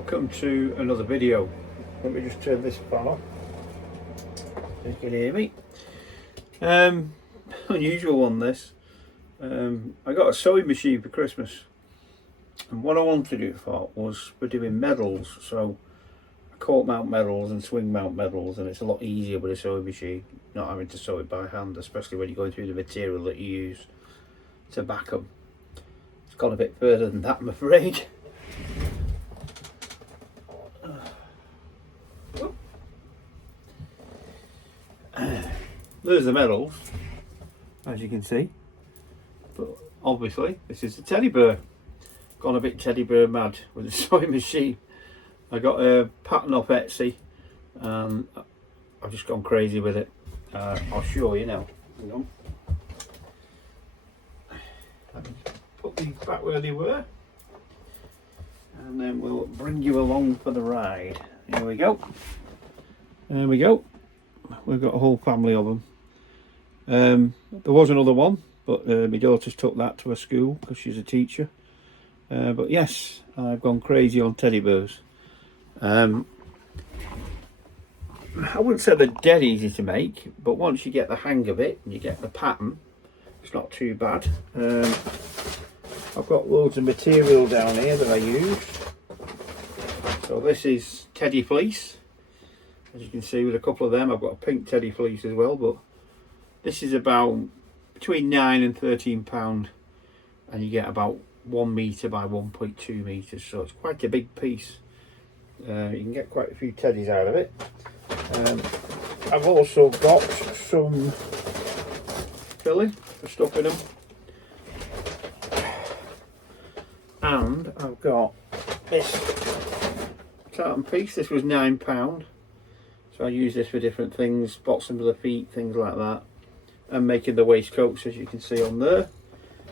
welcome to another video. Let me just turn this fan off so you can hear me. Unusual one this. I got a sewing machine for Christmas, and what I wanted it for was for doing medals. So I coat mount medals and swing mount medals, and it's a lot easier with a sewing machine, not having to sew it by hand, especially when you're going through the material that you use to back them. It's gone a bit further than that, I'm afraid. There's the medals, as you can see, but obviously this is a teddy bear. Gone a bit teddy bear mad with a sewing machine. I got a pattern off Etsy and I've just gone crazy with it. I'll show you now. Hang on. Let me put these back where they were, and then we'll bring you along for the ride. Here we go. There we go. We've got a whole family of them. There was another one, but my daughter's took that to her school because she's a teacher. But yes, I've gone crazy on teddy bears. I wouldn't say they're dead easy to make, but once you get the hang of it and you get the pattern, it's not too bad. I've got loads of material down here that I use. So this is teddy fleece. As you can see, with a couple of them, I've got a pink teddy fleece as well, but this is about between 9 and 13 pound, and you get about 1 metre by 1.2 metres, so it's quite a big piece. You can get quite a few teddies out of it. I've also got some filling for stuffing them, and I've got this tartan piece. This was £9. So I use this for different things, bottoms of the feet, things like that, and making the waistcoats, as you can see on there.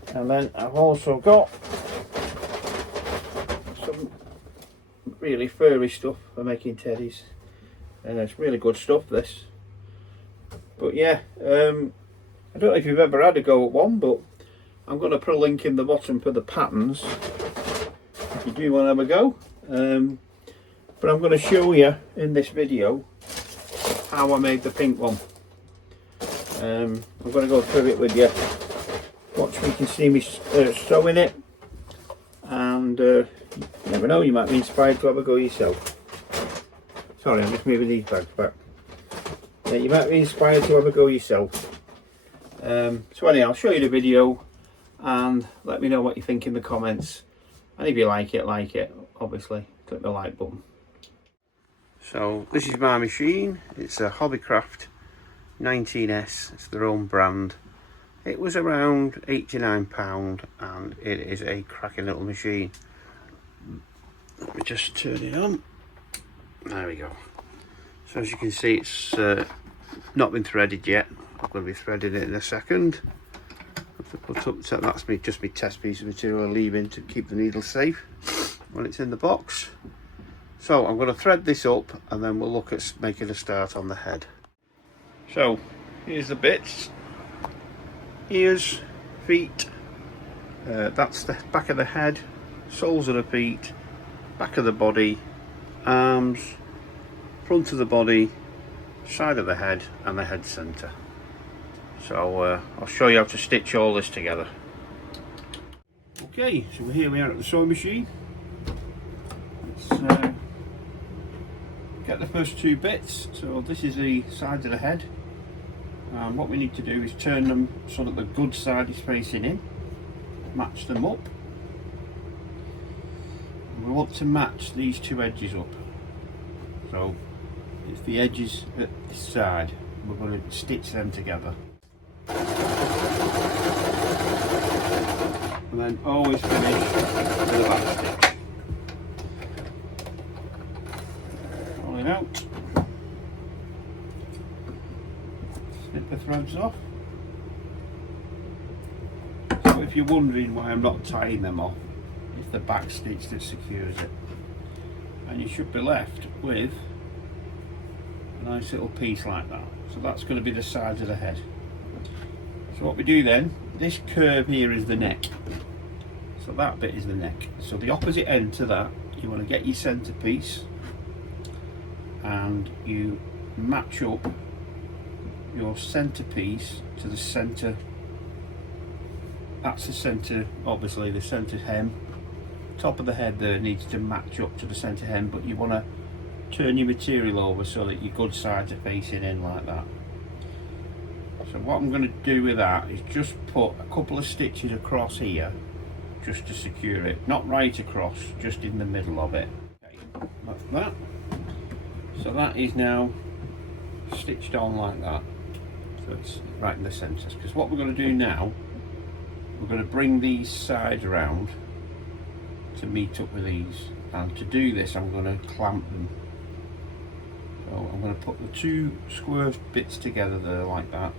And then I've also got some really furry stuff for making teddies, and it's really good stuff, this. But yeah, I don't know if you've ever had a go at one, but I'm going to put a link in the bottom for the patterns if you do want to have a go. But I'm going to show you in this video how I made the pink one. I'm going to go through it with you. Watch me, you can see me sewing it, and you never know, you might be inspired to have a go yourself. Sorry, I'm just moving these bags back. Yeah, you might be inspired to have a go yourself. So anyhow, I'll show you the video and let me know what you think in the comments, and if you like it, obviously click the like button. So this is my machine. It's a Hobbycraft 19S. It's their own brand. It was around £89, and it is a cracking little machine. Let me just turn it on. There we go. So as you can see, it's not been threaded yet. I'm going to be threading it in a second. Have to put up, so that's just my test piece of material I'm leaving to keep the needle safe when it's in the box. So I'm going to thread this up, and then we'll look at making a start on the head. So here's the bits: ears, feet, that's the back of the head, soles of the feet, back of the body, arms, front of the body, side of the head, and the head centre. So I'll show you how to stitch all this together. Okay, so here we are at the sewing machine. Let's get the first two bits. So this is the sides of the head, and what we need to do is turn them so that the good side is facing in, match them up, and we want to match these two edges up. So it's the edges at this side, we're going to stitch them together, and then always finish with a back stitch. Pull it out, snip the threads off. So if you're wondering why I'm not tying them off, it's the back stitch that secures it, and you should be left with a nice little piece like that. So that's going to be the sides of the head. So what we do then, this curve here is the neck, so that bit is the neck. So the opposite end to that you want to get your centerpiece and you match up your centerpiece to the center. That's the center, obviously the center hem. Top of the head there needs to match up to the center hem, but you want to turn your material over so that your good sides are facing in like that. So what I'm going to do with that is just put a couple of stitches across here just to secure it, not right across, just in the middle of it. Okay, like that. So that is now stitched on like that, so it's right in the centre. Because what we're going to do now, we're going to bring these sides around to meet up with these, and to do this I'm going to clamp them. So I'm going to put the two square bits together there like that,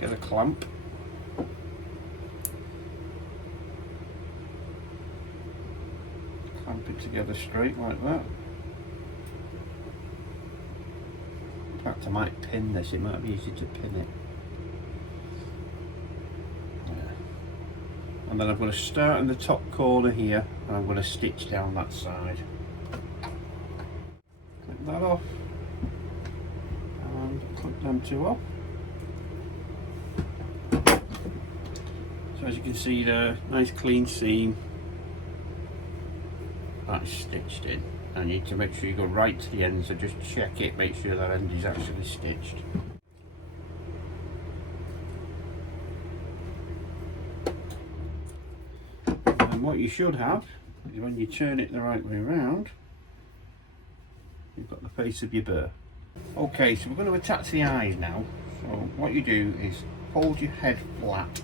get a clamp, clamp it together straight like that. In fact I might pin this, it might be easy to pin it. And then I'm going to start in the top corner here and I'm going to stitch down that side. Clip that off and clip them two off. So as you can see there, nice clean seam. That's stitched in. And you need to make sure you go right to the end, so just check it, make sure that end is actually stitched. And what you should have is when you turn it the right way around, you've got the face of your burr. Okay, so we're going to attach the eyes now. So what you do is hold your head flat,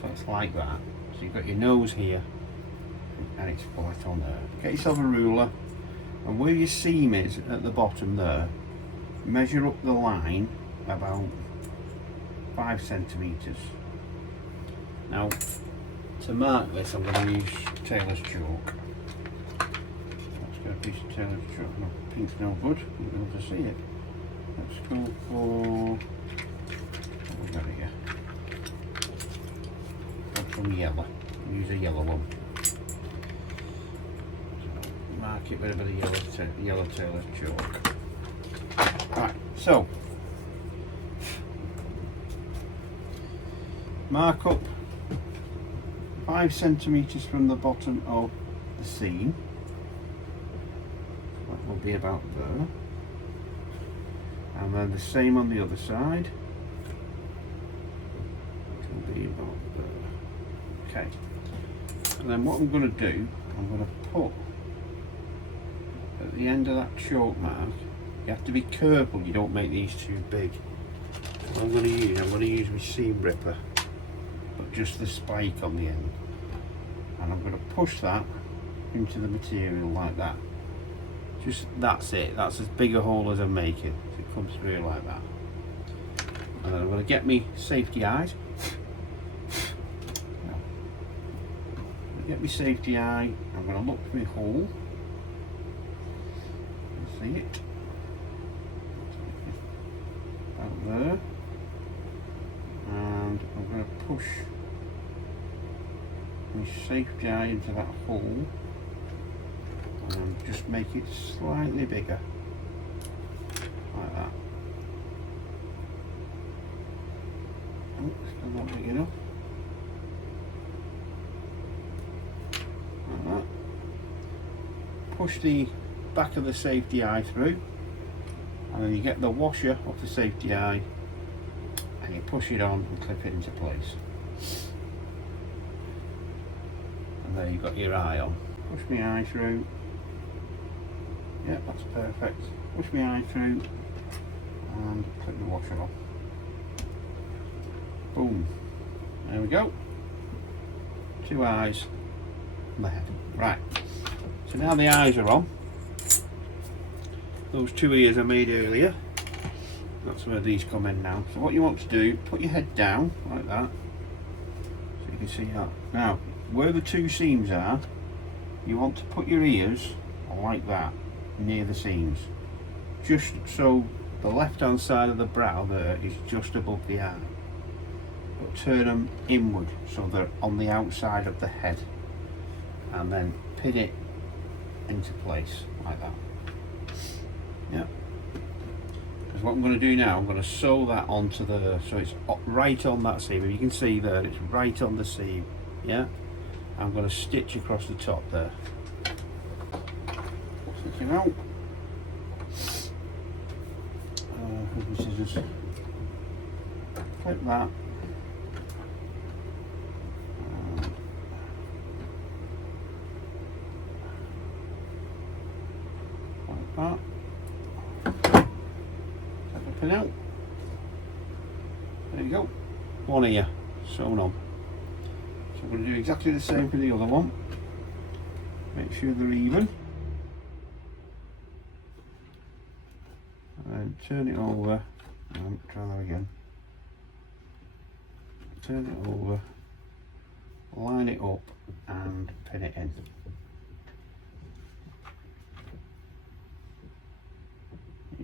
so it's like that. So you've got your nose here and it's flat on there. Get yourself a ruler, and where your seam is at the bottom there, measure up the line about 5 centimetres. Now to mark this I'm going to use tailor's chalk. Let's get a piece of tailor's chalk. No, pink's no good, you won't be able to see it. Let's go for, what have we got here? Go from yellow, use a yellow one. Mark it with a bit of yellow tailor's chalk. Right, so mark up 5 centimetres from the bottom of the seam. That will be about there. And then the same on the other side. It will be about there. Okay. And then what I'm going to do, I'm going to put at the end of that chalk mark, you have to be careful you don't make these too big. What I'm going to use my seam ripper, but just the spike on the end. And I'm going to push that into the material like that. Just, that's it, that's as big a hole as I'm making. So it comes through like that. And then I'm going to get me safety eyes. Get my safety eye, I'm going to look for my hole. See it? Out there. And I'm going to push my safety eye into that hole and just make it slightly bigger. Like that. Oh, still not big enough. Like that. Push the back of the safety eye through, and then you get the washer off the safety eye and you push it on and clip it into place. And there you've got your eye on. Push my eye through. Yeah, that's perfect. Push my eye through and clip the washer on. Boom. There we go. 2 eyes on the head. Right. So now the eyes are on. Those 2 ears I made earlier, that's where these come in now. So what you want to do, put your head down like that, so you can see that. Now, where the 2 seams are, you want to put your ears like that, near the seams. Just so the left hand side of the brow there is just above the eye. But turn them inward so they're on the outside of the head. And then pin it into place like that. Yeah. Because what I'm going to do now, I'm going to sew that onto the, so it's right on that seam. If you can see there, it's right on the seam. Yeah. I'm going to stitch across the top there. Stitch it out. With my scissors. Clip that. Like that. Take the pin out. There you go. One ear sewn on. So I'm going to do exactly the same for the other one. Make sure they're even. And turn it over. Try that again. Turn it over. Line it up and pin it in.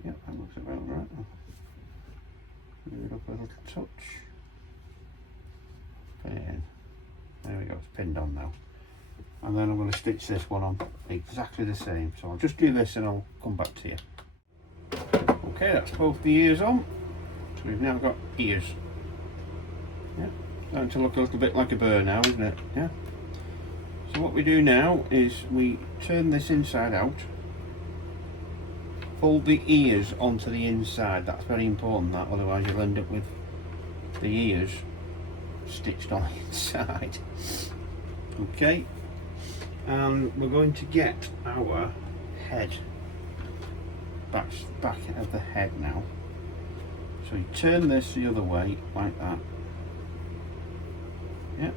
Yep, that looks about right. Move it up a little touch. Pin it in. There we go, it's pinned on now. And then I'm going to stitch this one on exactly the same. So I'll just do this and I'll come back to you. Okay, that's both the ears on. So we've now got ears. Yeah, starting to look a little bit like a bird now, isn't it? Yeah. So what we do now is we turn this inside out. Fold the ears onto the inside. That's very important, that, otherwise you'll end up with the ears stitched on the inside. Okay, and we're going to get our head back of the head now. So you turn this the other way like that. Yep.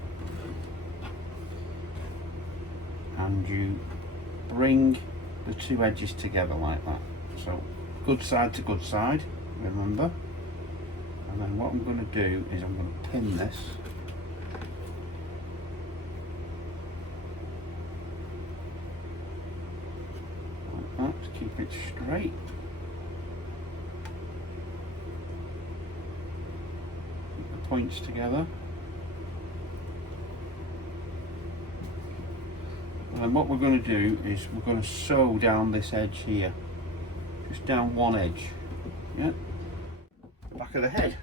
And you bring the two edges together like that. So good side to good side, remember. And then what I'm going to do is I'm going to pin this. Like that, to keep it straight. Keep the points together. And then what we're going to do is we're going to sew down this edge here. Just down one edge. Yeah. Back of the head.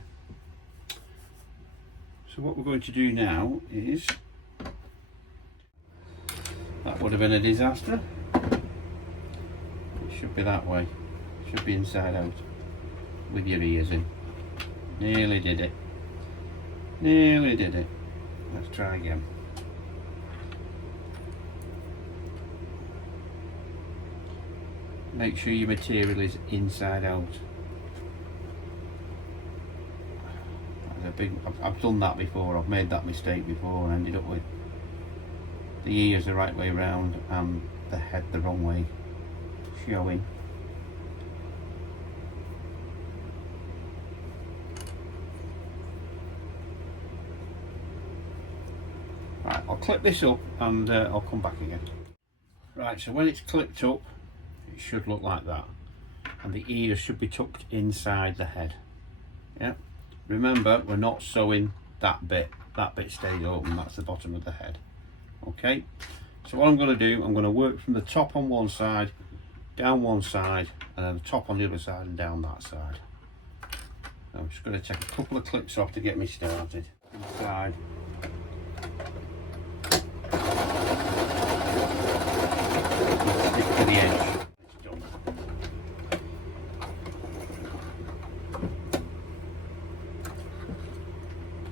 So what we're going to do now is, that would have been a disaster. It should be that way. It should be inside out with your ears in. Nearly did it. Nearly did it. Let's try again. Make sure your material is inside out. I've done that before, I've made that mistake before and ended up with the ears the right way round and the head the wrong way showing. Right, I'll clip this up and I'll come back again. Right, so when it's clipped up, it should look like that, and the ears should be tucked inside the head. Yeah, remember we're not sewing that bit stays open, that's the bottom of the head. Okay, so what I'm going to do, I'm going to work from the top on one side, down one side, and then the top on the other side and down that side. I'm just going to take a couple of clips off to get me started. Inside. Stick to the edge.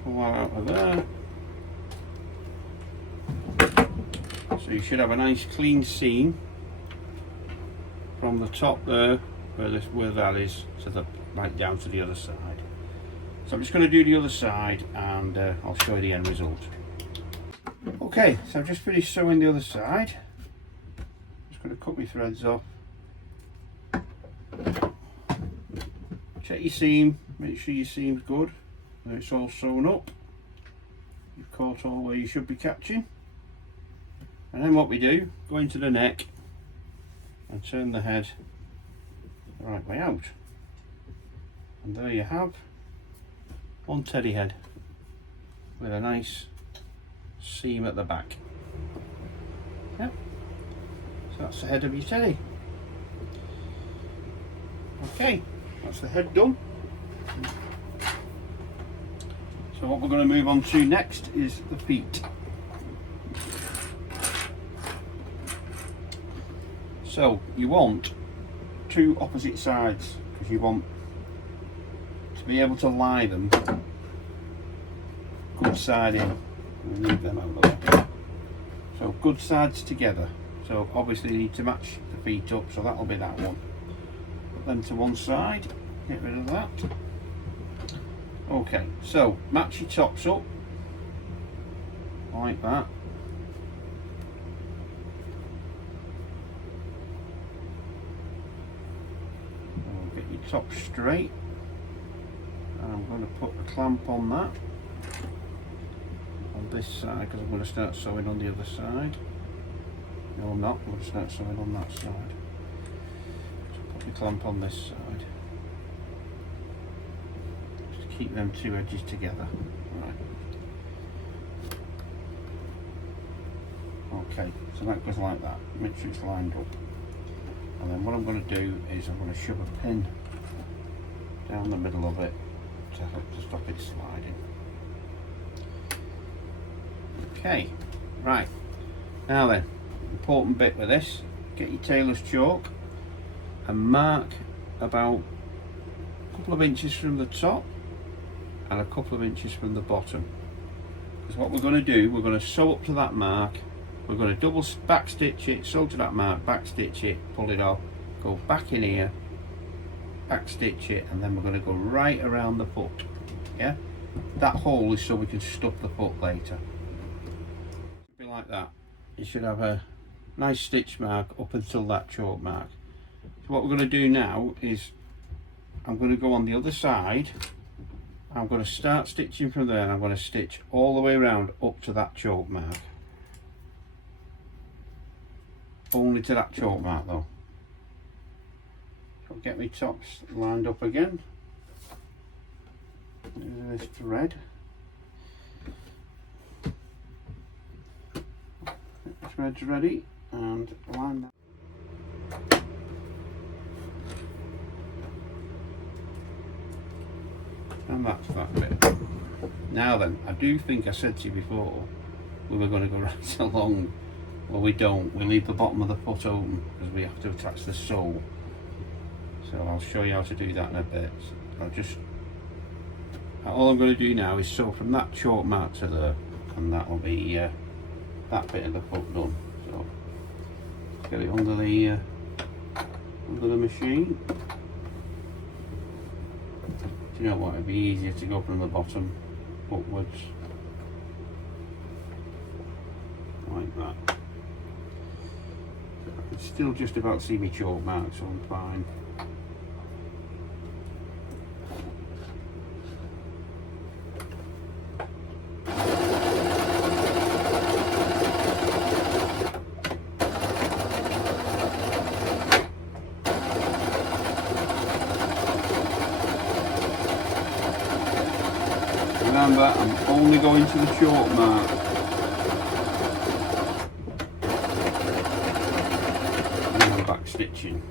Pull that out of there. So you should have a nice clean seam from the top there, where that is, to the right down to the other side. So I'm just going to do the other side and I'll show you the end result. Okay, so I've just finished sewing the other side. Just going to cut my threads off. Check your seam, make sure your seam's good, and it's all sewn up. You've caught all where you should be catching. And then what we do, go into the neck and turn the head the right way out. And there you have one teddy head with a nice seam at the back. Yep. that's the head of your teddy. Okay, that's the head done. So what we're going to move on to next is the feet. So you want two opposite sides because you want to be able to lie them good side in. We'll leave them out of the way. So good sides together. So obviously you need to match the feet up, so that'll be that one. Put them to one side, get rid of that. Okay, so match your tops up like that. Get your top straight, and I'm going to put a clamp on that on this side because I'm going to start sewing on the other side. No, I'm not. I'm going to start sewing on that side. So put the clamp on this side. Just keep them two edges together. Right. Okay, so that goes like that. Make sure it's lined up. And then what I'm going to do is I'm going to shove a pin down the middle of it to help to stop it sliding. Okay, right. Now then, important bit with this, get your tailor's chalk and mark about a couple of inches from the top and a couple of inches from the bottom. Because what we're going to do, we're going to sew up to that mark. We're going to double back stitch it, sew to that mark, back stitch it, pull it off, go back in here, back stitch it, and then we're going to go right around the foot. Yeah, that hole is so we can stuff the foot later. Be like that. You should have a nice stitch mark up until that chalk mark. So what we're going to do now is I'm going to go on the other side. I'm going to start stitching from there, and I'm going to stitch all the way around up to that chalk mark. Only to that chalk mark though. So get my tops lined up again. This thread. Get the threads ready and line that. And that's that bit. Now then, I do think I said to you before we were going to go right along. Well, we don't. We leave the bottom of the foot open because we have to attach the sole. So I'll show you how to do that in a bit. All I'm going to do now is sew from that chalk mark to there, and that will be that bit of the foot done. So get it under the machine. Do you know what? It'd be easier to go from the bottom upwards like that. I can still just about see my chalk mark, so I'm fine. Remember, I'm only going to the chalk mark. Back stitching.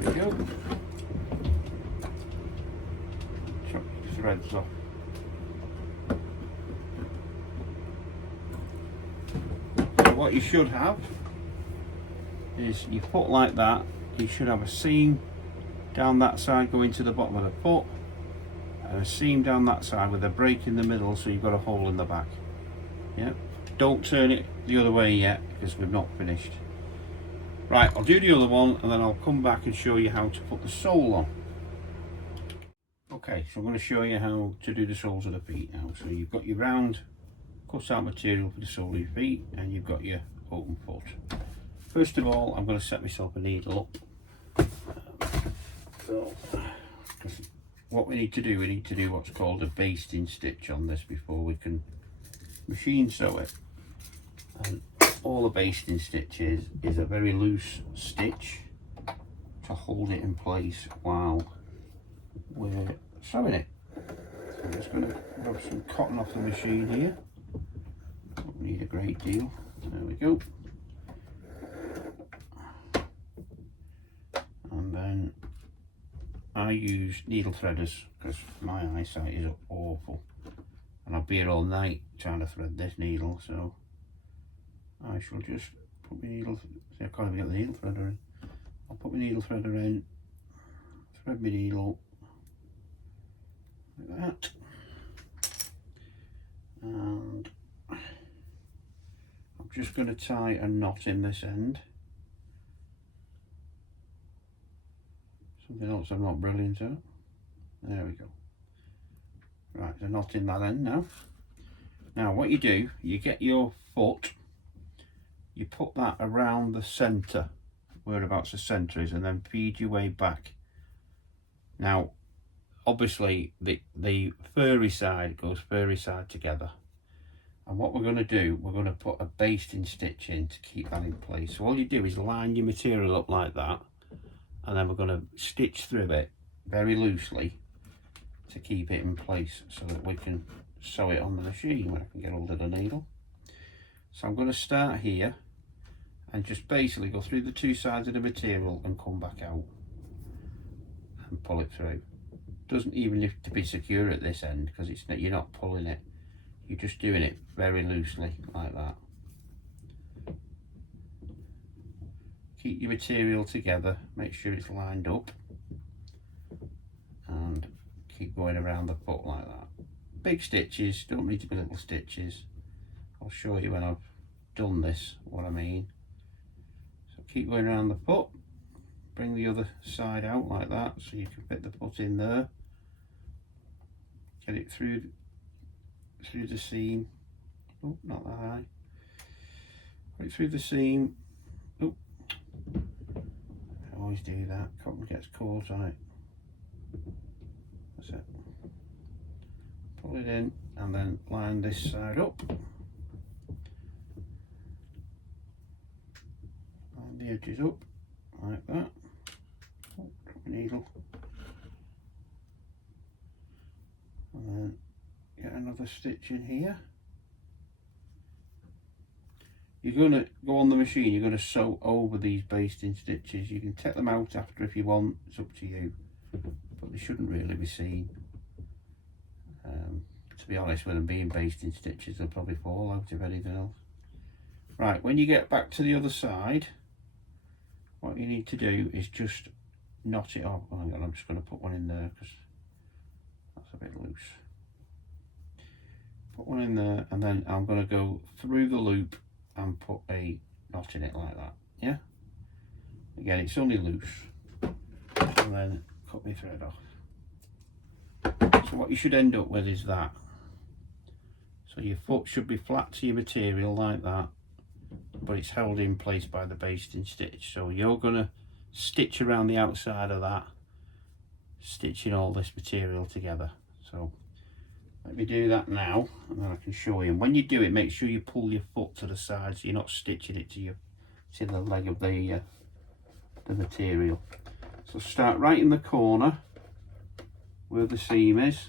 There we go. Chop the threads off. So what you should have is your foot like that. You should have a seam down that side going to the bottom of the foot, and a seam down that side with a break in the middle, so you've got a hole in the back. Yeah. Don't turn it the other way yet because we've not finished. Right, I'll do the other one and then I'll come back and show you how to put the sole on. Okay, so I'm going to show you how to do the soles of the feet now. So you've got your round cut out material for the sole of your feet, and you've got your open foot. First of all, I'm going to set myself a needle up. So, what we need to do what's called a basting stitch on this before we can machine sew it. And all a basting stitch is a very loose stitch to hold it in place while we're sewing it. So I'm just going to rub some cotton off the machine here. need a great deal. There we go. And then I use needle threaders because my eyesight is awful, and I'll be here all night trying to thread this needle, so I shall just put my needle, see I can't even get the needle threader in. I'll put my needle threader in, thread my needle like that, and I'm just going to tie a knot in this end. Something else I'm not brilliant at. There we go. Right, there's a knot in that end now. Now what you do, you get your foot, you put that around the centre, whereabouts the centre is, and then feed your way back. Now obviously the furry side goes furry side together, and what we're going to do, we're going to put a basting stitch in to keep that in place. So all you do is line your material up like that, and then we're going to stitch through it very loosely to keep it in place so that we can sew it on the machine when I can get hold of the needle. So I'm going to start here and just basically go through the two sides of the material and come back out and pull it through. Doesn't even have to be secure at this end because it's not, you're not pulling it, you're just doing it very loosely like that. Keep your material together, make sure it's lined up, and keep going around the foot like that. Big stitches, don't need to be little stitches. I'll show you when I've done this what I mean. So keep going around the foot, bring the other side out like that so you can fit the foot in there. Get it through the seam. Oh, not that high. Put it through the seam. Oh, I always do that. Cotton gets caught on it. That's it. Pull it in and then line this side up. Line the edges up like that. Oh, drop a needle. And then get another stitch in here. You're going to go on the machine, you're going to sew over these basting stitches. You can take them out after if you want, it's up to you, but they shouldn't really be seen. To be honest, with them being basting stitches, they'll probably fall out of anything else. Right, when you get back to the other side, what you need to do is just knot it off. Oh, hang on, I'm just going to put one in there because that's a bit loose. Put one in there, and then I'm going to go through the loop and put a knot in it like that. Yeah, again, it's only loose, and then cut my thread off. So what you should end up with is that. So your foot should be flat to your material like that, but it's held in place by the basting stitch. So you're going to stitch around the outside of that, stitching all this material together. So let me do that now, and then I can show you. And when you do it, make sure you pull your foot to the side so you're not stitching it to the leg of the material. So start right in the corner where the seam is,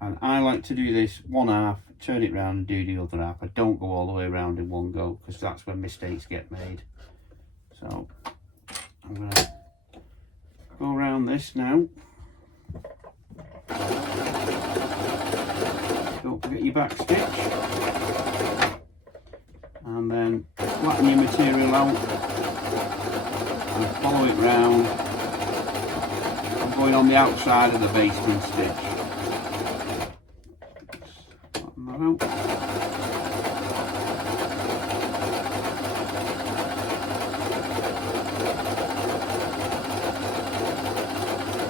and I like to do this one half, turn it round and do the other half. I don't go all the way around in one go because that's when mistakes get made. So I'm going to go around this now. Don't forget your back stitch, and then flatten your material out and follow it round. I'm going on the outside of the basting stitch. Flatten that out.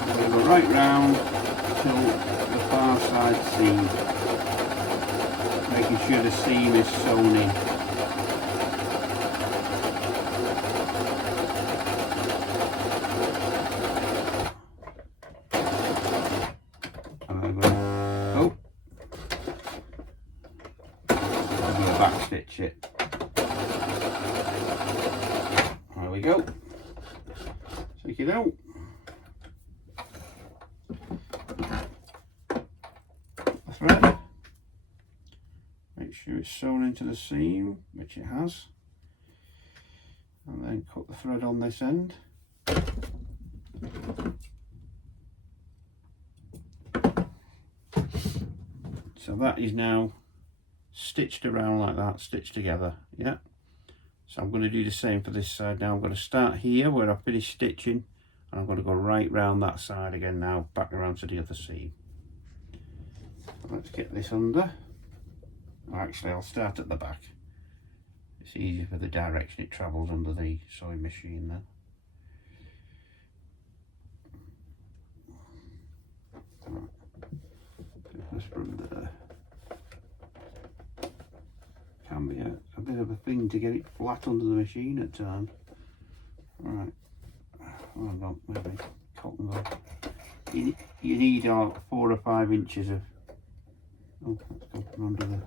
And we go right round till the far side seam, making sure the seam is sewn in. And I'm going to back stitch it. There we go. Take it out. The thread. Make sure it's sewn into the seam, which it has, and then cut the thread on this end. So that is now stitched around like that, stitched together. Yeah. So I'm going to do the same for this side now. I'm going to start here where I finished stitching, and I'm going to go right round that side again now, back around to the other seam. So let's get this under. Actually, I'll start at the back. It's easier for the direction it travels under the sewing machine then. This from there. Can be a bit of a thing to get it flat under the machine at times. Right. Oh, no, maybe cotton ball. You need 4 or 5 inches of, oh, let's go from under the,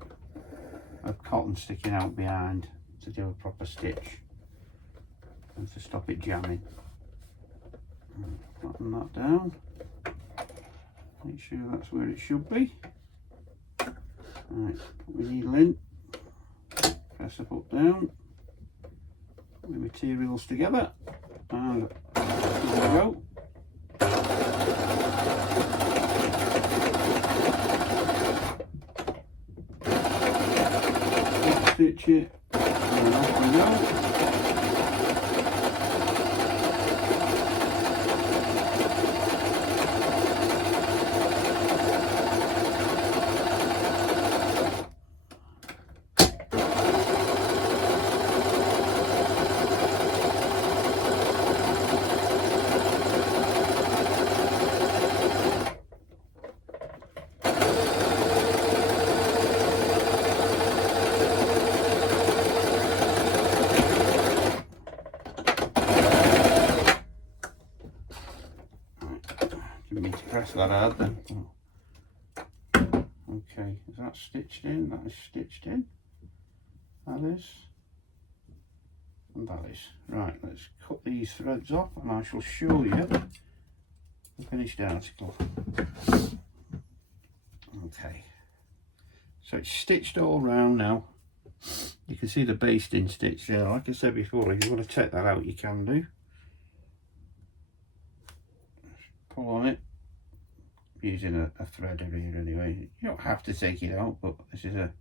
of cotton sticking out behind to do a proper stitch and to stop it jamming. Flatten that down. Make sure that's where it should be. Right, put my needle in, press the foot down, put my materials together, and there we go. Stitch it, and off we go. Didn't mean to press that hard then. Okay, is that stitched in? That is stitched in. That is. And that is. Right, let's cut these threads off and I shall show you the finished article. Okay. So it's stitched all round now. You can see the basting stitch there. Like I said before, if you want to take that out, you can do. Pull on it using a threader here anyway. You don't have to take it out, but this is a,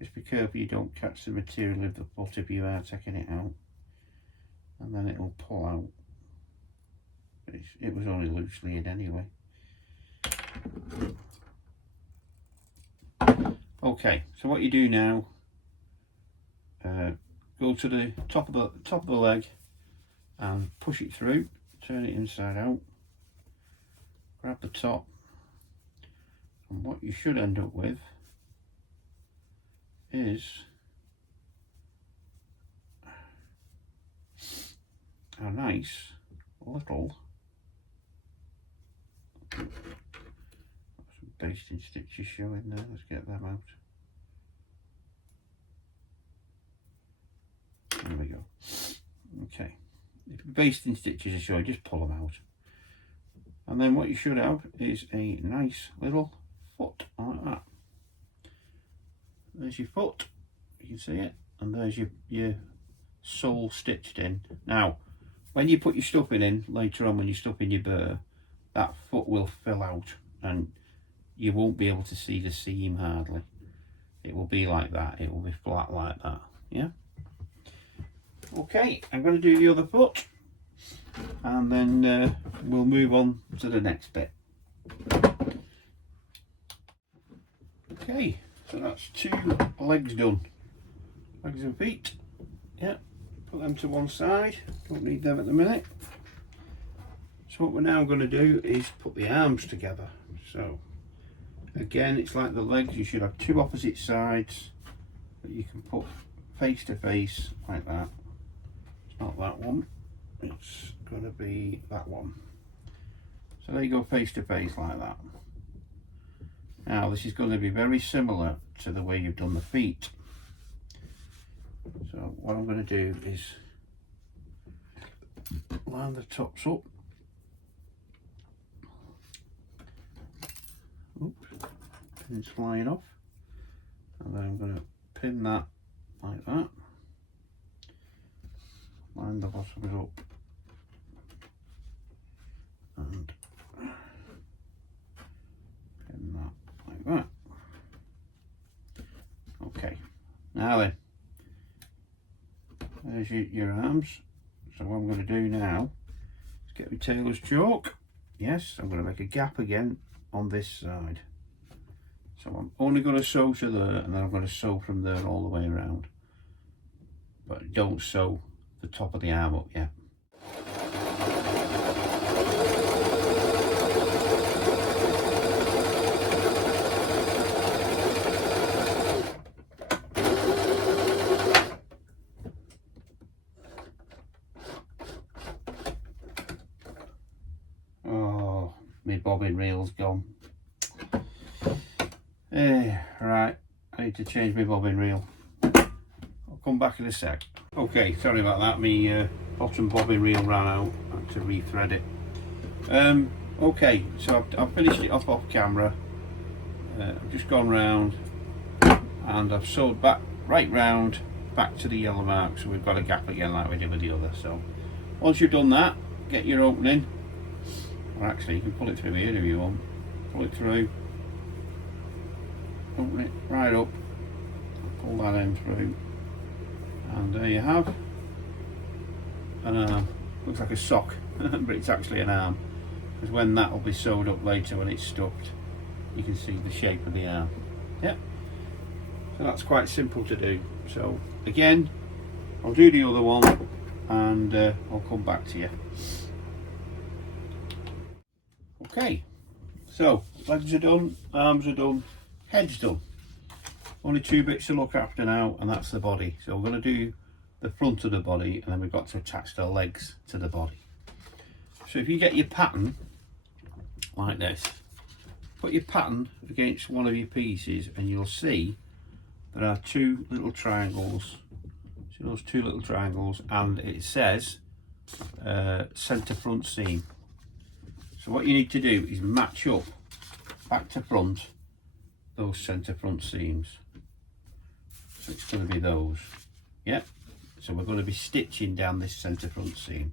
just be careful you don't catch the material of the foot if you are taking it out, and then it will pull out. It was only loosely in anyway. Okay, so what you do now, go to the top of the leg and push it through, turn it inside out, grab the top, and what you should end up with is a nice little some basting stitches showing there. Let's get them out. There we go. Okay, if basting stitches are showing, just pull them out. And then what you should have is a nice little foot like that. There's your foot, you can see it, and there's your sole stitched in. Now, when you put your stuffing in later on, when you're stuffing your burr, that foot will fill out and you won't be able to see the seam hardly. It will be like that, it will be flat like that, yeah? Okay, I'm going to do the other foot, and then we'll move on to the next bit. Okay, so that's 2 legs done. Legs and feet. Yeah, put them to one side. Don't need them at the minute. So what we're now going to do is put the arms together. So again, it's like the legs. You should have 2 opposite sides that you can put face to face like that. It's not that one. It's going to be that one. So there you go, face to face like that. Now this is going to be very similar to the way you've done the feet. So what I'm going to do is line the tops up. Oops, it's flying off. And then I'm going to pin that like that. Line the bottoms up. And pin that like that. Okay, now then, there's your arms. So what I'm going to do now is get my tailor's chalk. Yes, I'm going to make a gap again on this side. So I'm only going to sew to there, and then I'm going to sew from there all the way around. But don't sew the top of the arm up yet. Oh, my bobbin reel's gone. Right, I need to change my bobbin reel. I'll come back in a sec. Okay, sorry about that, my bottom bobbin reel ran out. I had to rethread it. Okay, so I've finished it off camera. I've just gone round and I've sewed back right round back to the yellow mark, so we've got a gap again like we did with the other. So once you've done that, get your opening, or actually you can pull it through here if you want. Pull it through, open it right up, pull that end through, and there you have an arm. Looks like a sock but it's actually an arm, because when that will be sewed up later, when it's stuffed, you can see the shape of the arm. Yep, so that's quite simple to do. So again, I'll do the other one and I'll come back to you. Okay, so legs are done, arms are done, head's done. Only two bits to look after now, and that's the body. So we're going to do the front of the body, and then we've got to attach the legs to the body. So if you get your pattern like this, put your pattern against one of your pieces, and you'll see there are two little triangles. See those two little triangles, and it says centre front seam. So what you need to do is match up back to front those centre front seams. So it's going to be those. Yep. So we're going to be stitching down this centre front seam.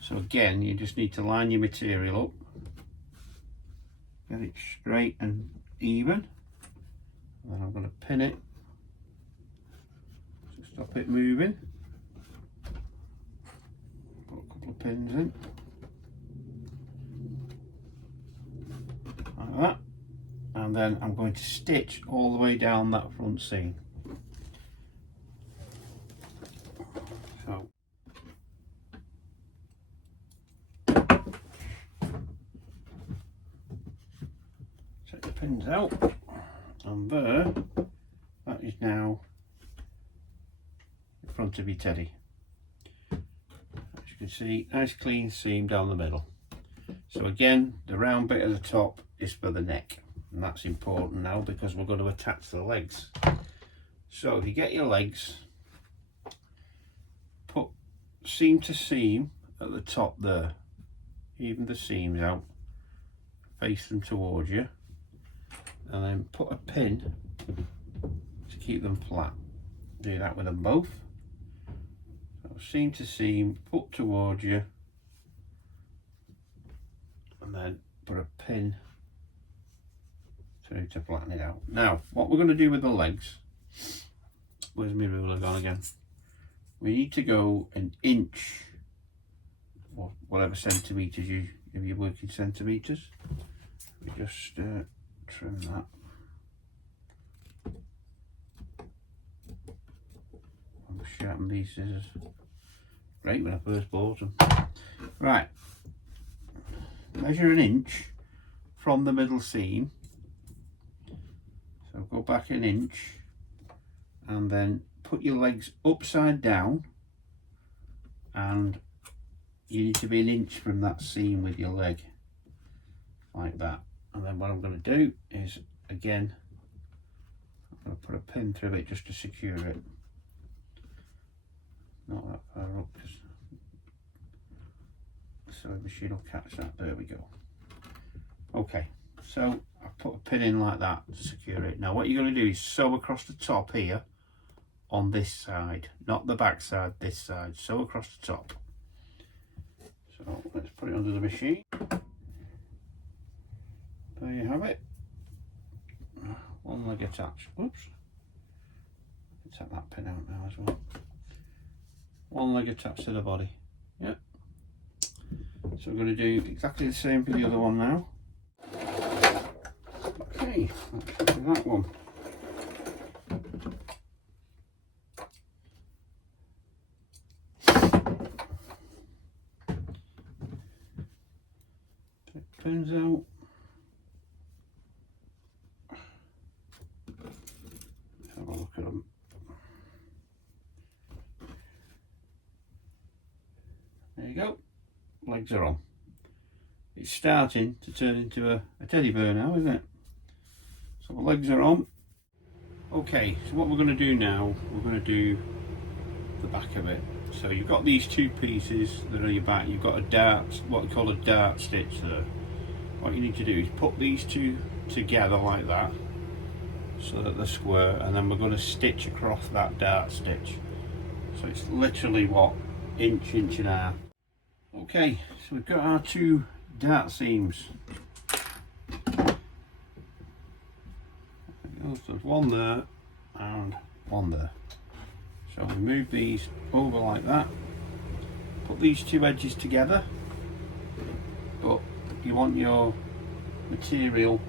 So again, you just need to line your material up, get it straight and even, and then I'm going to pin it to stop it moving. Put a couple of pins in like that, and then I'm going to stitch all the way down that front seam. So take the pins out, and there, that is now the front of your teddy. As you can see, nice clean seam down the middle. So again, the round bit at the top is for the neck, and that's important now because we're going to attach the legs. So if you get your legs, put seam to seam at the top there, even the seams out, face them towards you, and then put a pin to keep them flat. Do that with them both. So seam to seam, put towards you, and then put a pin to flatten it out. Now what we're going to do with the legs, where's my ruler gone again? We need to go an inch, or whatever centimetres if you're working centimetres. We just trim that. I'll sharpen these scissors. Great when I first bought them. Right, measure an inch from the middle seam. So go back an inch, and then put your legs upside down, and you need to be an inch from that seam with your leg, like that. And then what I'm going to do is, again, I'm going to put a pin through it just to secure it. Not that far up, because so the machine will catch that. There we go. Okay, so I've put a pin in like that to secure it. Now what you're going to do is sew across the top here on this side, not the back side, this side. Sew across the top. So let's put it under the machine. There you have it. One leg attached. Oops. Take that pin out now as well. One leg attached to the body. Yep. So we're going to do exactly the same for the other one now. Okay, let's do that one. Take pins out. Have a look at them. There you go. Legs are on. It's starting to turn into a teddy bear now, isn't it? So the legs are on. Okay, so what we're going to do now, we're going to do the back of it. So you've got these two pieces that are on your back. You've got a dart, what we call a dart stitch there. What you need to do is put these two together like that, so that they're square, and then we're going to stitch across that dart stitch. So it's literally what, inch and a half. Okay, so we've got our two dart seams. So there's one there and one there. So we move these over like that, put these two edges together, but you want your material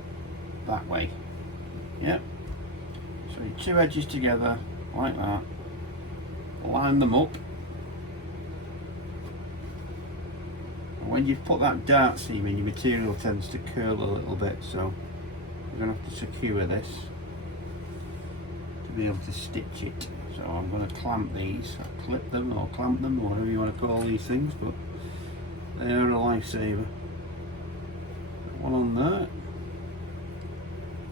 that way. Yep. So your two edges together like that, line them up. When you've put that dart seam in, your material tends to curl a little bit, so we're going to have to secure this to be able to stitch it. So I'm going to clamp these, or clip them, or clamp them, or whatever you want to call these things, but they are a lifesaver. One on there,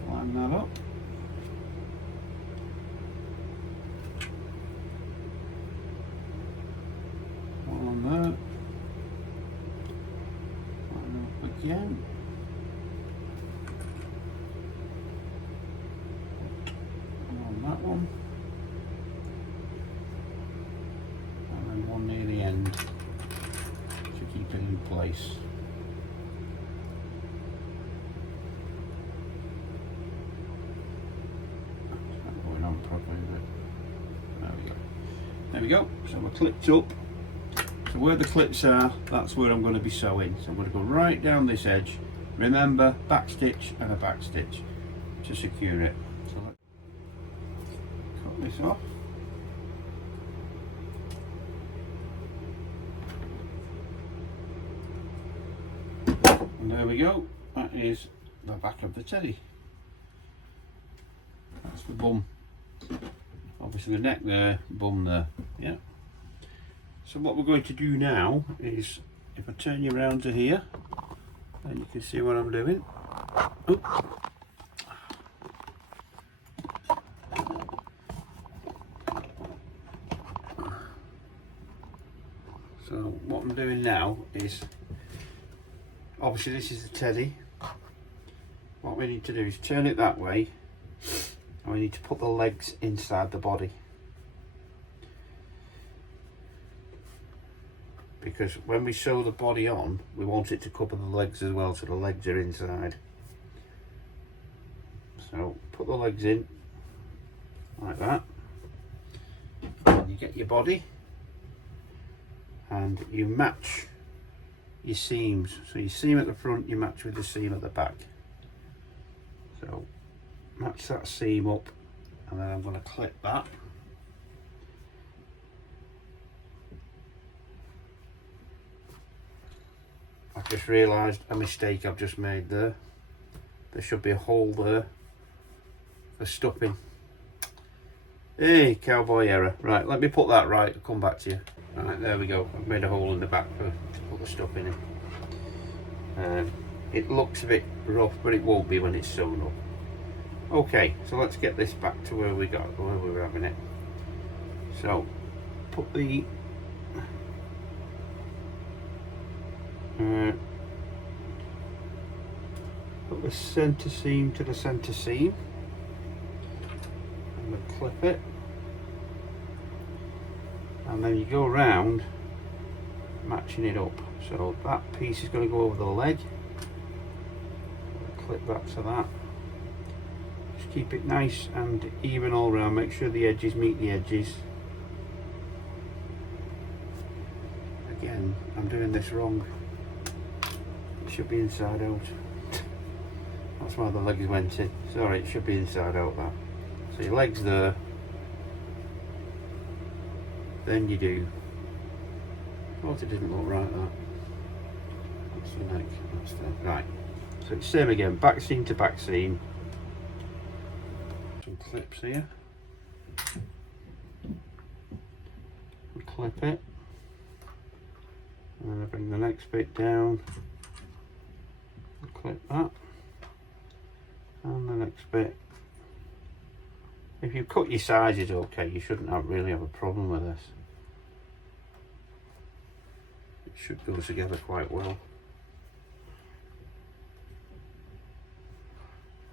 line that up. One on there. Again. And on that one. And then one near the end to keep it in place. That's not going on properly, is it? There we go. There we go. So we're clipped up. So where the clips are, that's where I'm going to be sewing. So I'm going to go right down this edge. Remember, back stitch and a back stitch to secure it. So let's cut this off. And there we go. That is the back of the teddy. That's the bum. Obviously the neck there, bum there. Yeah. So what we're going to do now is, if I turn you around to here, then you can see what I'm doing. Oop. So what I'm doing now is, obviously this is the teddy. What we need to do is turn it that way, and we need to put the legs inside the body. Because when we sew the body on, we want it to cover the legs as well, so the legs are inside. So put the legs in like that, and you get your body, and you match your seams. So your seam at the front, you match with the seam at the back. So match that seam up, and then I'm going to clip that. I've just realised a mistake I've just made there. There should be a hole there for stuffing. Hey, cowboy error. Right, let me put that right, I'll come back to you. Right, there we go. I've made a hole in the back to put the stuff in it. It looks a bit rough, but it won't be when it's sewn up. Okay, so let's get this back to where we were having it. So, put the the centre seam to the centre seam, and we'll clip it, and then you go around matching it up. So that piece is going to go over the leg, clip that to that. Just keep it nice and even all around, make sure the edges meet the edges. Again, I'm doing this wrong, it should be inside out. That's why the legs went in. Sorry, it should be inside out that. So your leg's there, then you do. Oh, it didn't look right that. That's the neck, that's the, right. So it's same again, back seam to back seam. Some clips here. We clip it. And then I bring the next bit down. Clip that. And the next bit. If you cut your sizes okay, you shouldn't really have a problem with this. It should go together quite well.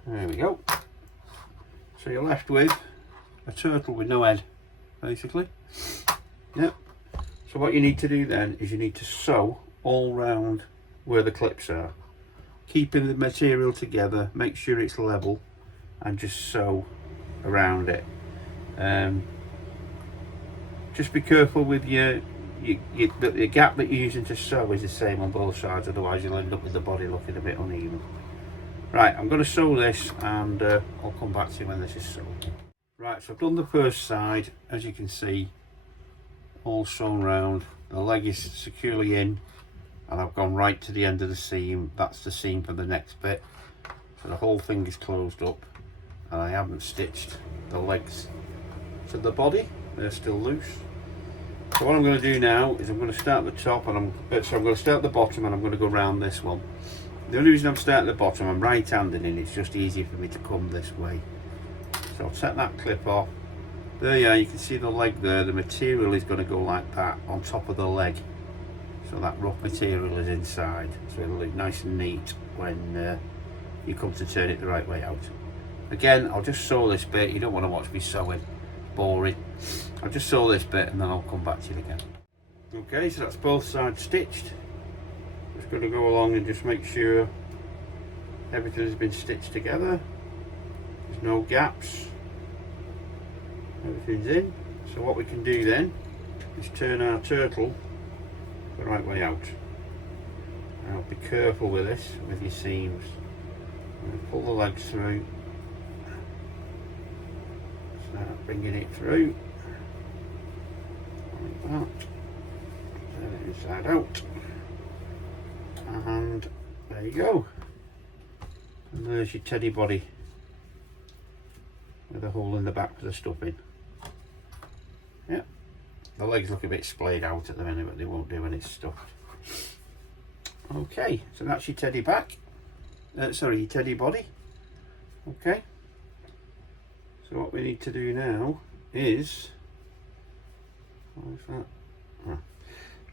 There we go. So you're left with a turtle with no head, basically. Yep. So what you need to do then is you need to sew all round where the clips are, keeping the material together, make sure it's level, and just sew around it. Just be careful with the gap that you're using to sew is the same on both sides, otherwise you'll end up with the body looking a bit uneven. Right, I'm going to sew this, and I'll come back to you when this is sewn. Right, so I've done the first side, as you can see, all sewn round. The leg is securely in, and I've gone right to the end of the seam. That's the seam for the next bit. So the whole thing is closed up, and I haven't stitched the legs to the body. They're still loose. So what I'm going to do now is I'm going to start the top, and I'm going to start the bottom, and I'm going to go round this one. The only reason I'm starting at the bottom, I'm right-handed, and it's just easier for me to come this way. So I'll take that clip off. There you are, you can see the leg there. The material is going to go like that on top of the leg. So that rough material is inside. So it'll look nice and neat when you come to turn it the right way out. Again, I'll just sew this bit. You don't want to watch me sewing. Boring. I'll just sew this bit and then I'll come back to you again. Okay, so that's both sides stitched. Just going to go along and just make sure everything has been stitched together. There's no gaps. Everything's in. So what we can do then is turn our turtle the right way out. Now be careful with this, with your seams. Pull the legs through. Start bringing it through. Like that. Turn it inside out. And there you go. And there's your teddy body with a hole in the back for the stuffing. Yeah, the legs look a bit splayed out at the minute, but they won't do when it's stuffed. Okay, so that's your teddy back. Sorry, your teddy body. Okay. So what we need to do now is, what is that?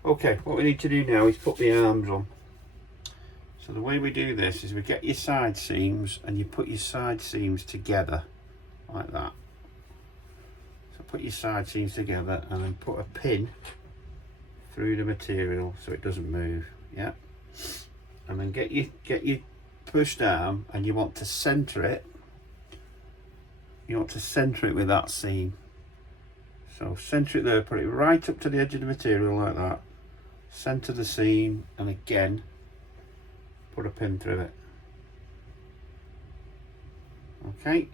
Okay, what we need to do now is put the arms on. So the way we do this is we get your side seams and you put your side seams together like that. So put your side seams together and then put a pin through the material so it doesn't move. Yeah. And then get your pushed arm, and you want to center it. You want to center it with that seam. So center it there, put it right up to the edge of the material like that. Center the seam, and again put a pin through it. Okay.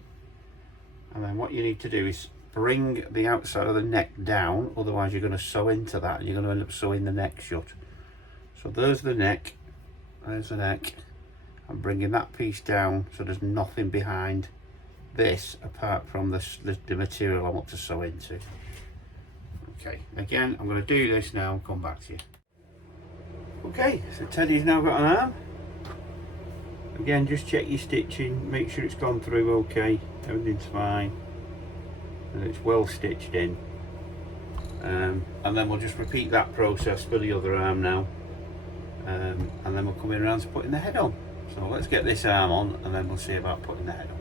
And then what you need to do is bring the outside of the neck down, otherwise you're going to sew into that and you're going to end up sewing the neck shut. So there's the neck, there's the neck. I'm bringing that piece down so there's nothing behind this apart from the material I want to sew into. Okay, again I'm going to do this now and come back to you. Okay, so Teddy's now got an arm. Again, just check your stitching, make sure it's gone through okay, everything's fine, and it's well stitched in. And then we'll just repeat that process for the other arm now, and then we'll come in around to putting the head on. So let's get this arm on and then we'll see about putting the head on.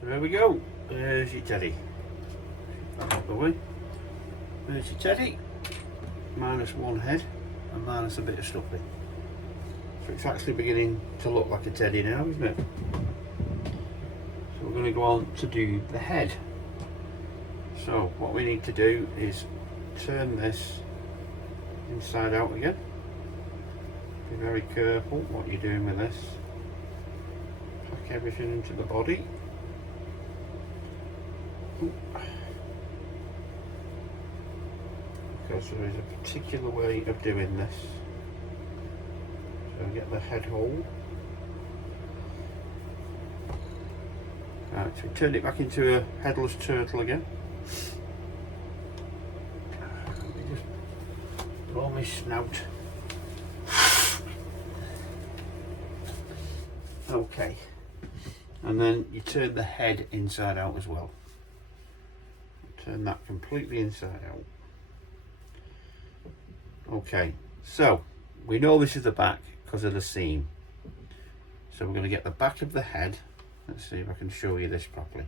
So there we go, there's your teddy. That out the way. There's your teddy, minus one head and minus a bit of stuffing. So it's actually beginning to look like a teddy now, isn't it? So we're going to go on to do the head. So what we need to do is turn this inside out again. Be very careful what you're doing with this. Pack everything into the body. Because there is a particular way of doing this. So get the head hole. Right, so we turned it back into a headless turtle again. Let me just blow my snout. Okay, and then you turn the head inside out as well. Turn that completely inside out. Okay, so we know this is the back because of the seam. So we're going to get the back of the head. Let's see if I can show you this properly.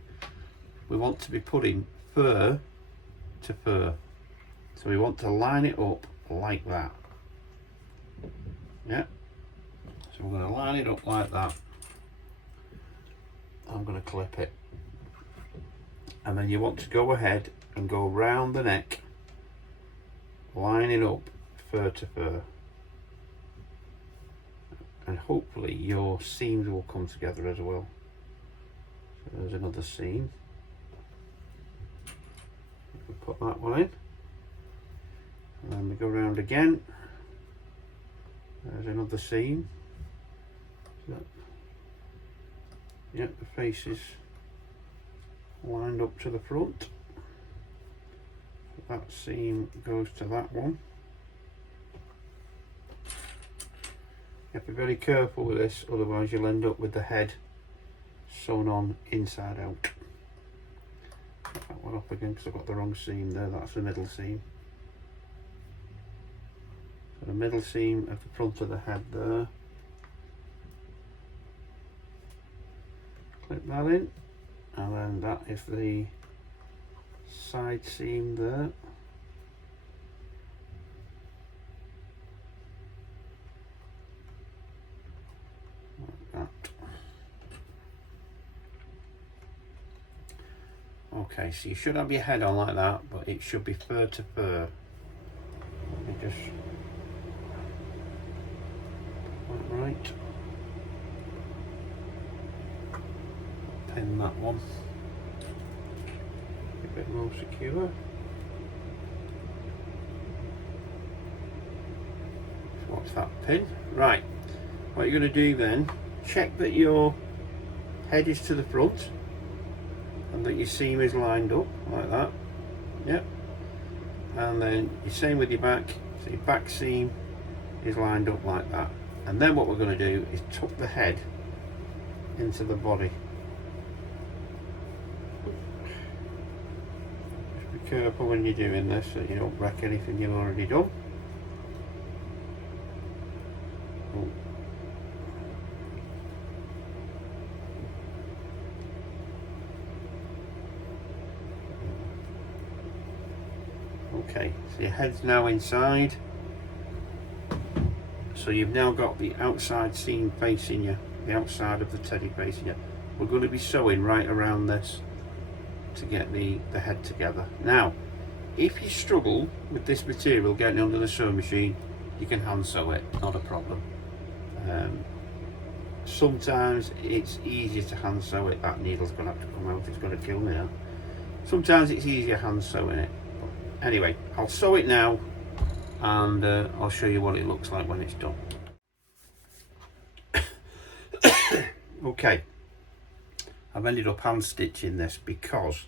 We want to be putting fur to fur. So we want to line it up like that. Yeah. So we're going to line it up like that. I'm going to clip it. And then you want to go ahead and go round the neck, lining up fur to fur. And hopefully your seams will come together as well. So there's another seam. We put that one in. And then we go round again. There's another seam. So, yeah, the face is lined up to the front. That seam goes to that one. You have to be very careful with this, otherwise you'll end up with the head sewn on inside out. Put that one up again because I've got the wrong seam there. That's the middle seam. So the middle seam of the front of the head there. Clip that in, and then that is the side seam there. Like that. Okay, so you should have your head on like that, but it should be fur to fur. Let me just put that right. Pin that one. A bit more secure. So what's that pin? Right. What you're going to do then, check that your head is to the front and that your seam is lined up like that. Yep. And then the same with your back. So your back seam is lined up like that. And then what we're going to do is tuck the head into the body. Just be careful when you're doing this so you don't wreck anything you've already done. Oh. Okay, so your head's now inside. So you've now got the outside seam facing you, the outside of the teddy facing you. We're going to be sewing right around this to get the head together. Now, if you struggle with this material getting under the sewing machine, you can hand sew it, not a problem. Sometimes it's easier to hand sew it. That needle's going to have to come out, it's going to kill me now. Sometimes it's easier hand sewing it. But anyway, I'll sew it now and I'll show you what it looks like when it's done. Okay, I've ended up hand stitching this because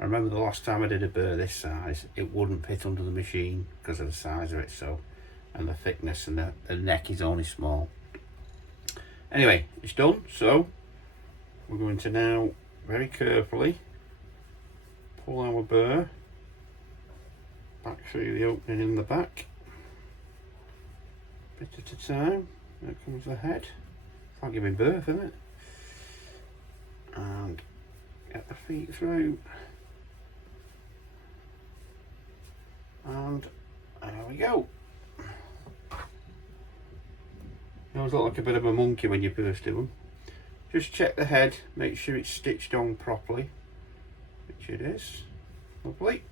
I remember the last time I did a burr this size, it wouldn't fit under the machine because of the size of it, so, and the thickness, and the neck is only small. Anyway, it's done, so we're going to now very carefully pull our burr back through the opening in the back, bit at a time. There comes the head. It's like giving birth, isn't it? And get the feet through. And there we go. You always look like a bit of a monkey when you first do them. Just check the head, make sure it's stitched on properly, which it is. Lovely.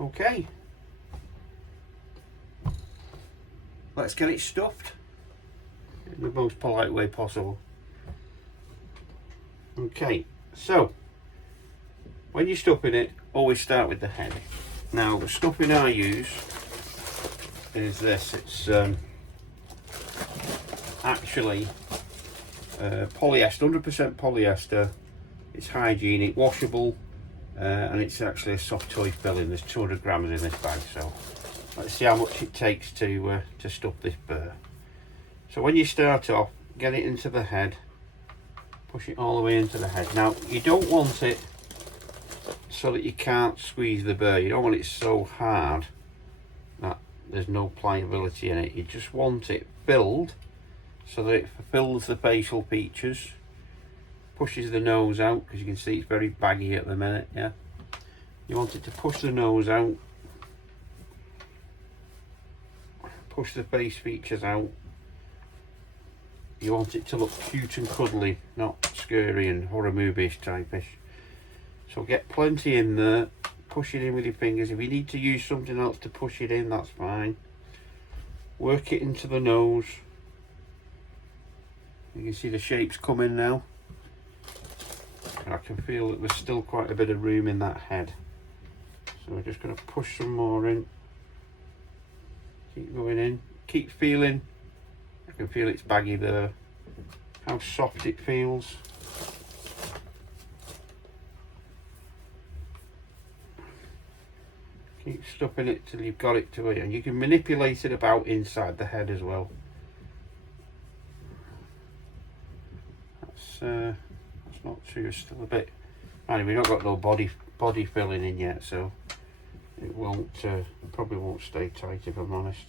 Okay. Let's get it stuffed in the most polite way possible. Okay, so when you're stuffing it, always start with the head. Now, the stuffing I use is this. It's actually polyester, 100% polyester. It's hygienic, washable, and it's actually a soft toy filling. There's 200 grams in this bag, so let's see how much it takes to stuff this burr. So when you start off, get it into the head, push it all the way into the head. Now, you don't want it so that you can't squeeze the burr. You don't want it so hard that there's no pliability in it. You just want it filled so that it fulfills the facial features, pushes the nose out, because you can see it's very baggy at the minute. Yeah, you want it to push the nose out, push the face features out. You want it to look cute and cuddly, not scary and horror movie-ish type-ish. So get plenty in there, push it in with your fingers. If you need to use something else to push it in, that's fine. Work it into the nose. You can see the shapes coming now. I can feel that there's still quite a bit of room in that head. So we're just going to push some more in. Keep going in. Keep feeling. I can feel it's baggy there. How soft it feels. Keep stuffing it till you've got it to it, and you can manipulate it about inside the head as well. That's not true. Still a bit. Anyway, we've not got no body filling in yet, so it won't probably won't stay tight if I'm honest.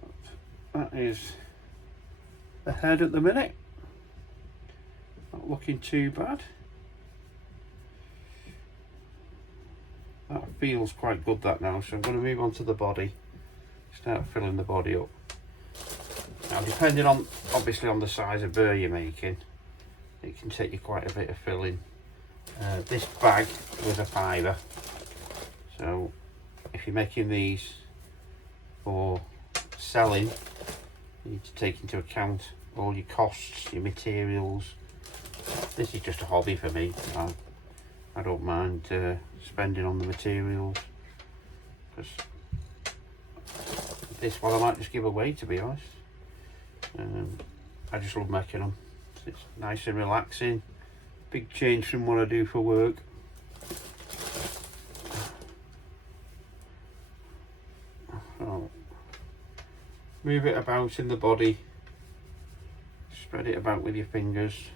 But that is the head at the minute. Not looking too bad. That feels quite good, that now, so I'm going to move on to the body, start filling the body up. Now, depending on, obviously, on the size of burr you're making, it can take you quite a bit of filling. This bag was a £5, so if you're making these for selling, you need to take into account all your costs, your materials. This is just a hobby for me. I don't mind spending on the materials, because this one I might just give away, to be honest. I just love making them. It's nice and relaxing. Big change from what I do for work. So, move it about in the body. Spread it about with your fingers.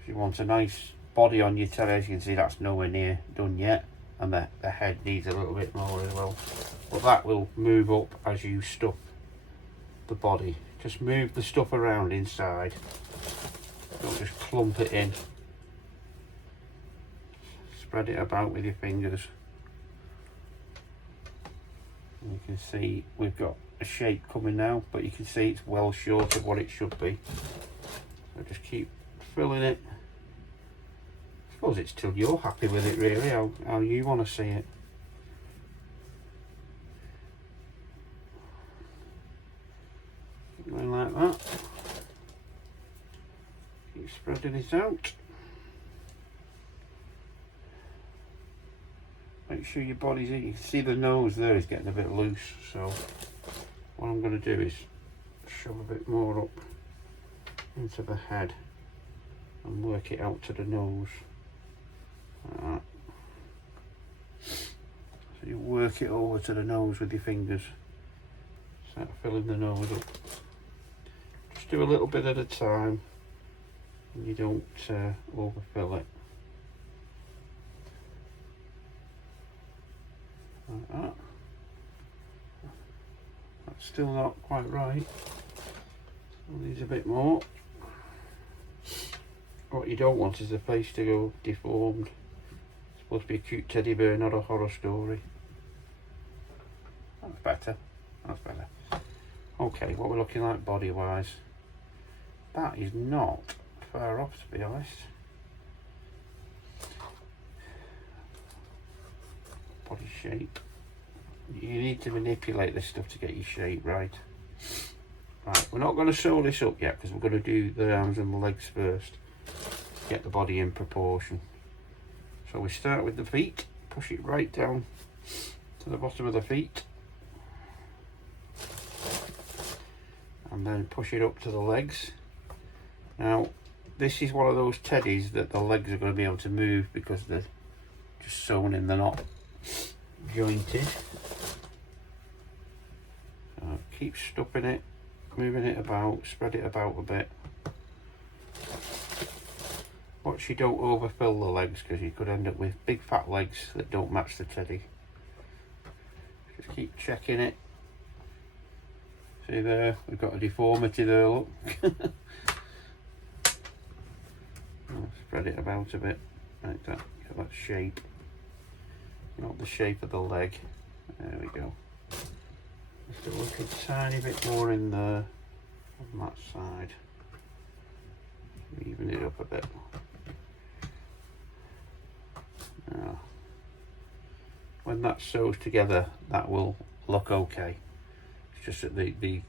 If you want a nice body on your tail, as you can see, that's nowhere near done yet, and the head needs a little bit more as well, but that will move up as you stuff the body. Just move the stuff around inside, don't just clump it in. Spread it about with your fingers. And you can see we've got a shape coming now, but you can see it's well short of what it should be, so just keep filling it. I suppose it's till you're happy with it, really, how you want to see it. Going like that. Keep spreading it out. Make sure your body's in. You can see the nose there is getting a bit loose, so what I'm going to do is shove a bit more up into the head and work it out to the nose. So you work it over to the nose with your fingers, start filling the nose up. Just do a little bit at a time, and you don't overfill it. Like that. still not quite right. Needs a bit more. What you don't want is the face to go deformed. It's supposed to be a cute teddy bear, not a horror story. That's better. That's better. Okay, what we're looking like body wise. That is not far off, to be honest. Body shape. You need to manipulate this stuff to get your shape right. Right, we're not going to sew this up yet because we're going to do the arms and the legs first. Get the body in proportion. So we start with the feet, push it right down to the bottom of the feet. And then push it up to the legs. Now, this is one of those teddies that the legs are going to be able to move because they're just sewn in, they're not jointed. So keep stuffing it, moving it about, spread it about a bit. Watch you don't overfill the legs because you could end up with big fat legs that don't match the teddy. Just keep checking it. See there, we've got a deformity there, look. I'll spread it about a bit, like that, get that shape. Not the shape of the leg. There we go. Just a little tiny bit more in there on that side. Even it up a bit. Now, when that sews together, that will look okay. It's just that the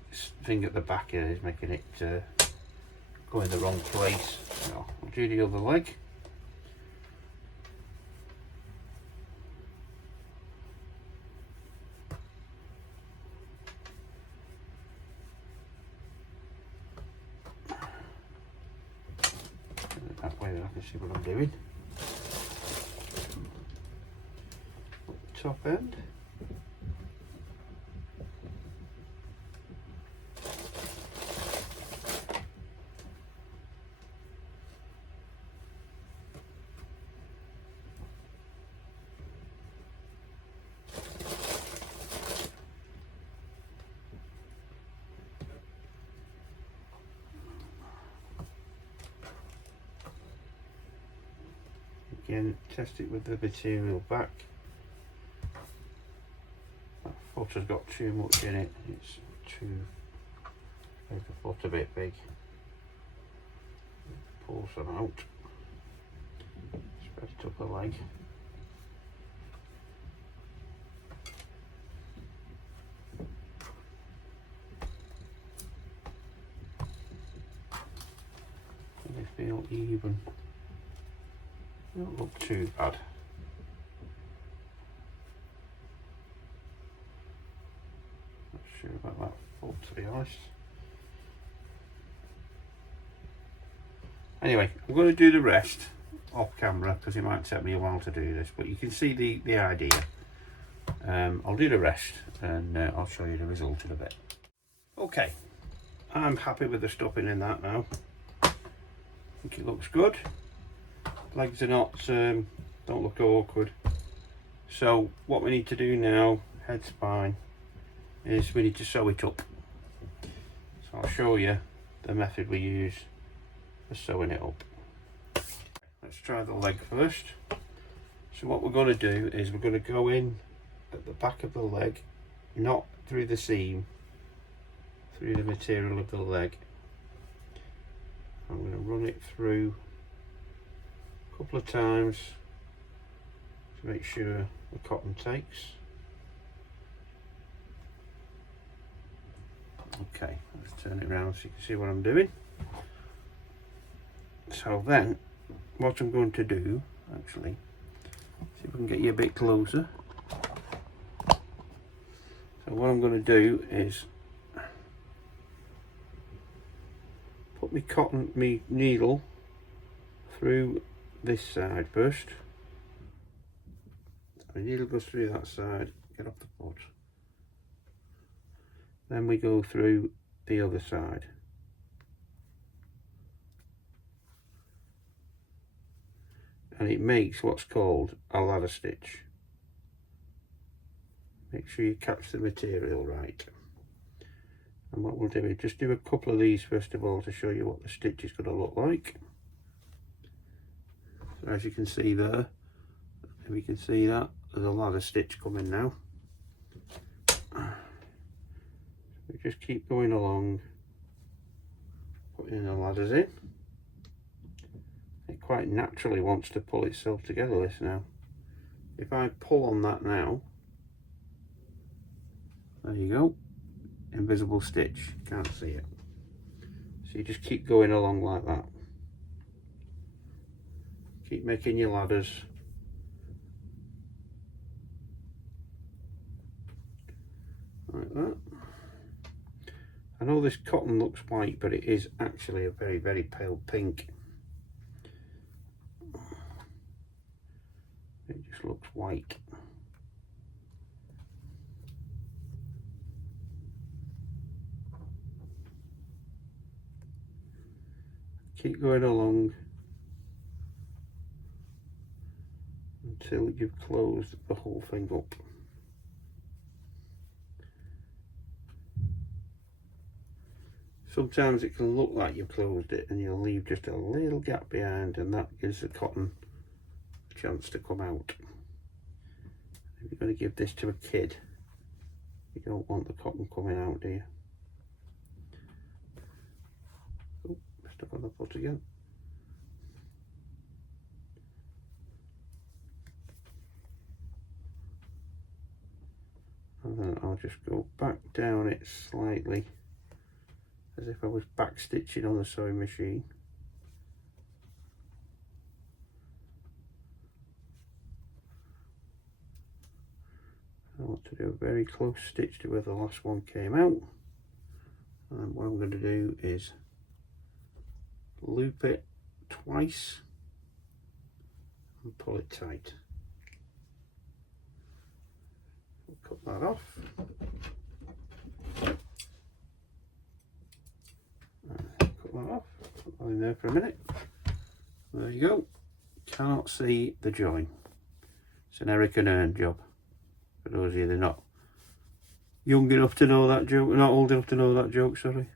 thing at the back here is making it go in the wrong place. So I'll do the other leg. That way I can see what I'm doing. Top end. Again, test it with the material back. That foot has got too much in it. It's too, make the foot a bit big. Pull some out. Spread it up a leg. And they feel even. Don't look too bad. Not sure about that foot, to be honest. Anyway, I'm going to do the rest off camera because it might take me a while to do this, but you can see the idea. I'll do the rest and I'll show you the result in a bit. Okay, I'm happy with the stuffing in that now. I think it looks good. Legs are not, don't look awkward. So what we need to do now, head spine, is we need to sew it up. So I'll show you the method we use for sewing it up. Let's try the leg first. So what we're going to do is we're going to go in at the back of the leg, not through the seam, through the material of the leg. I'm going to run it through couple of times to make sure the cotton takes. Okay, let's turn it around so you can see what I'm doing. So then what I'm going to do, actually, see if we can get you a bit closer. So what I'm going to do is put my needle through this side first. The needle goes through that side, get off the foot. Then we go through the other side. And it makes what's called a ladder stitch. Make sure you catch the material right. And what we'll do is just do a couple of these first of all to show you what the stitch is going to look like. So as you can see there, if you can see that, there's a ladder stitch coming now. We just keep going along, putting the ladders in. It quite naturally wants to pull itself together, this now. If I pull on that now, there you go, invisible stitch, can't see it. So you just keep going along like that. Keep making your ladders. Like that. I know this cotton looks white, but it is actually a very, very pale pink. It just looks white. Keep going along until you've closed the whole thing up. Sometimes it can look like you've closed it and you'll leave just a little gap behind, and that gives the cotton a chance to come out. If you're going to give this to a kid, you don't want the cotton coming out, do you? Oh, stuck on the foot again. And then I'll just go back down it slightly, as if I was back stitching on the sewing machine. I want to do a very close stitch to where the last one came out, and what I'm going to do is loop it twice and pull it tight. Cut that off. Cut that off. Put that in there for a minute. There you go. Cannot see the join. It's an Eric and Ern job. For those of you that are not young enough to know that joke, not old enough to know that joke, sorry.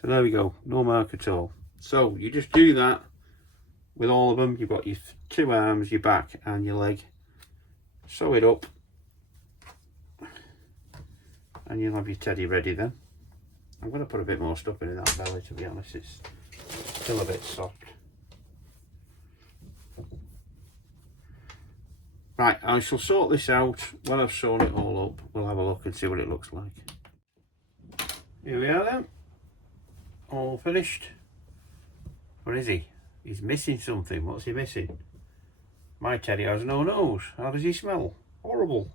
So there we go. No mark at all. So you just do that with all of them. You've got your two arms, your back and your leg. Sew it up. And you'll have your teddy ready then. I'm going to put a bit more stuff in that belly, to be honest. It's still a bit soft. Right, I shall sort this out. When I've sewn it all up, we'll have a look and see what it looks like. Here we are then. All finished. What is he? He's missing something. What's he missing? My teddy has no nose. How does he smell? Horrible.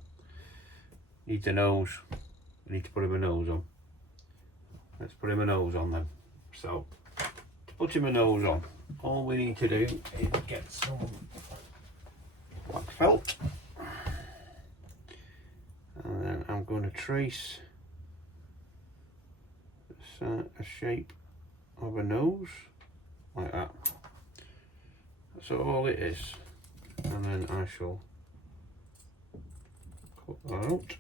Needs a nose. We need to put him a nose on. Let's put him a nose on then. So, to put him a nose on, all we need to do is get some black felt. And then I'm going to trace a shape of a nose, like that. That's all it is. And then I shall cut that out.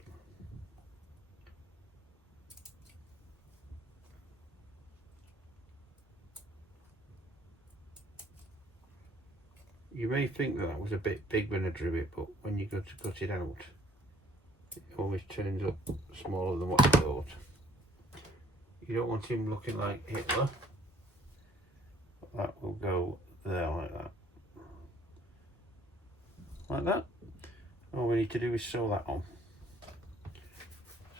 You may think that was a bit big when I drew it, but when you go to cut it out, it always turns up smaller than what you thought. You don't want him looking like Hitler. That will go there like that. Like that. All we need to do is sew that on.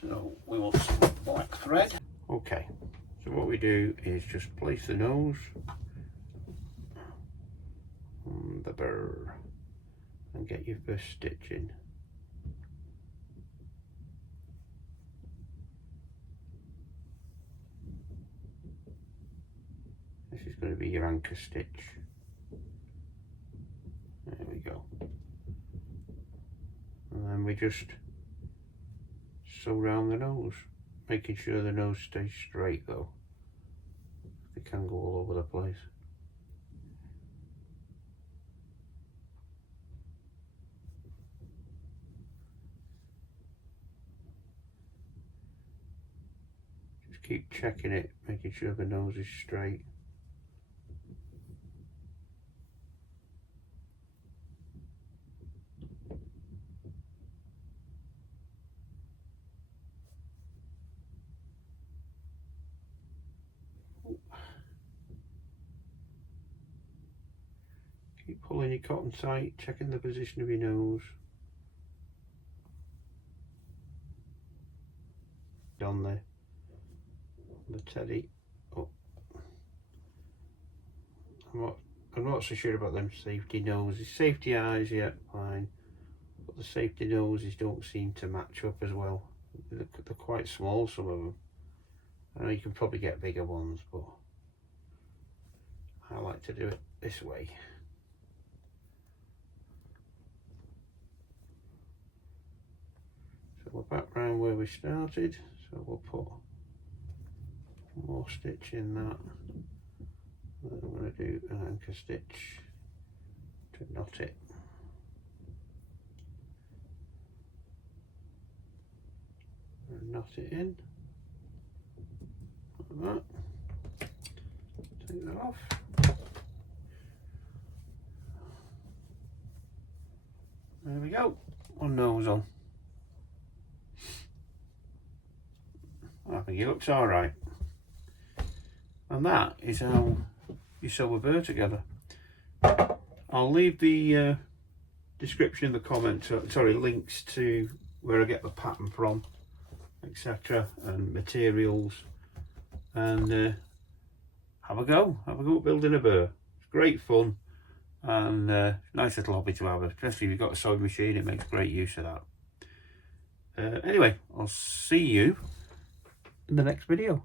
So we want some black thread. Okay, so what we do is just place the nose on the burr and get your first stitch in. This is going to be your anchor stitch. There we go. And then we just sew round the nose, making sure the nose stays straight though. It can go all over the place. keep checking it, making sure the nose is straight. Keep pulling your cotton tight, checking the position of your nose. On the teddy. Oh. I'm not so sure about them safety noses. Safety eyes, yeah, fine. But the safety noses don't seem to match up as well. They're quite small, some of them. I know you can probably get bigger ones, but I like to do it this way. So we're back round where we started. So we'll put more stitch in that. Then I'm going to do an anchor stitch to knot it. And knot it in. Like that. Take that off. There we go. One nose on. I think it looks alright. And that is how you sew a burr together. I'll leave the description in the comments, sorry, links to where I get the pattern from, etc., and materials, and have a go at building a burr. It's great fun, and nice little hobby to have, especially if you've got a sewing machine. It makes great use of that. Anyway, I'll see you in the next video.